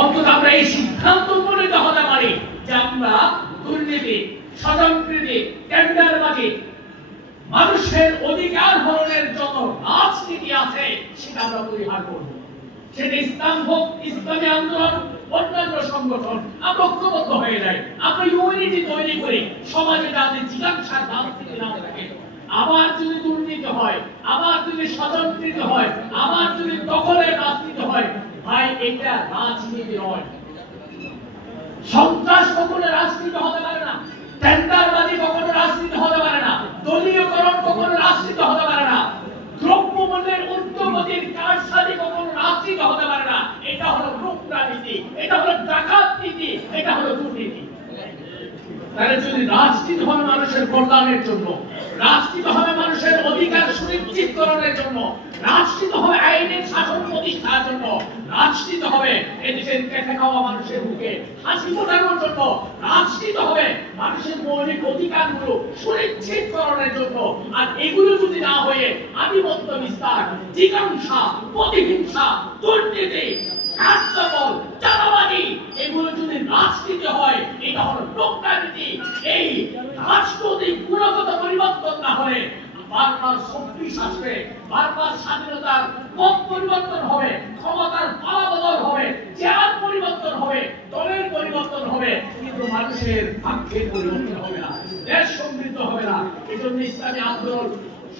অন্তত আমরা এই সিদ্ধান্ত উপনীত হতে পারি যে আমরা দুর্নীতি, স্বজনপ্রীতি, টেন্ডারবাজি, মানুষের অধিকার হরণের যত রাজনীতি আছে সেটা আমরা পরিহার করব। সেটা ইসলাম হোক, ইসলামী আন্দোলন, অন্যান্য সংগঠন, আমরা ঐক্যবদ্ধ হয়ে যাই, আমরা ইউনিটি তৈরি করি, সমাজে যাতে জিজ্ঞাসার রাজনীতি না থাকে। আবার যদি দুর্নীতি হয়, আবার যদি স্বজনপ্রীতি হয়, আবার যদি দখলের রাজনীতি হয়, ভাই এটা রাজনীতি নয়। সন্ত্রাস কখনো রাজনীতি হতে পারে না, টেন্ডারবাজি কখনো রাজনীতি হতে পারে না, দলীয়করণ কখনো রাজনীতি হতে পারে না, দ্রব্যমূল্যের ঊর্ধ্বগতির কারসাজি কখনো রাজনীতি হতে পারে না। এটা হলো লুটরাজনীতি, এটা হলো ডাকাতনীতি, এটা হলো দুর্নীতি। তাহলে যদি রাজনীতি হবে মানুষের কল্যাণের জন্য, রাজনীতি হবে মানুষের অধিকার সুনিশ্চিতকরণের জন্য, রাজনীতি হবে আইনের শাসন প্রতিষ্ঠার জন্য, রাজনীতি হবে এদেশের খেটে খাওয়া মানুষের মুখে হাসি ফোটানোর জন্য, রাজনীতি হবে মানুষের মৌলিক অধিকারগুলো সুনিশ্চিতকরণের জন্য। আর এগুলো যদি না হয়ে আধিপত্য বিস্তার, জিজ্ঞাসা, প্রতিহিংসা, দুর্নীতি, কার্যবল, চাঁদাবাজি, এগুলো যদি রাজনীতি হয়, এটা হলো লোকরাজনীতি। এই রাজনৈতিক গুণগত পরিবর্তন না হলে বারবার শক্তি আসবে, বারবার স্বাধীনতার পথ পরিবর্তন হবে, ক্ষমতার পালাবদল হবে, চেয়ার পরিবর্তন হবে, দলের পরিবর্তন হবে, কিন্তু মানুষের ভাগ্যের পরিবর্তন হবে না, দেশ সমৃদ্ধ হবে না। এই জন্য ইসলামী আন্দোলন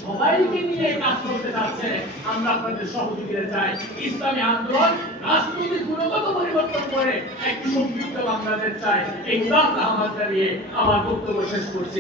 সবাইকে নিয়ে কাজ করতে যাচ্ছে। আমরা আপনাদের সহযোগিতা চাই। ইসলামী আন্দোলন রাজনৈতিক গুণগত পরিবর্তন করে একটি সমৃদ্ধ বাংলাদেশ চাই। এই উদাহরণ জানিয়ে আমার বক্তব্য শেষ করছি।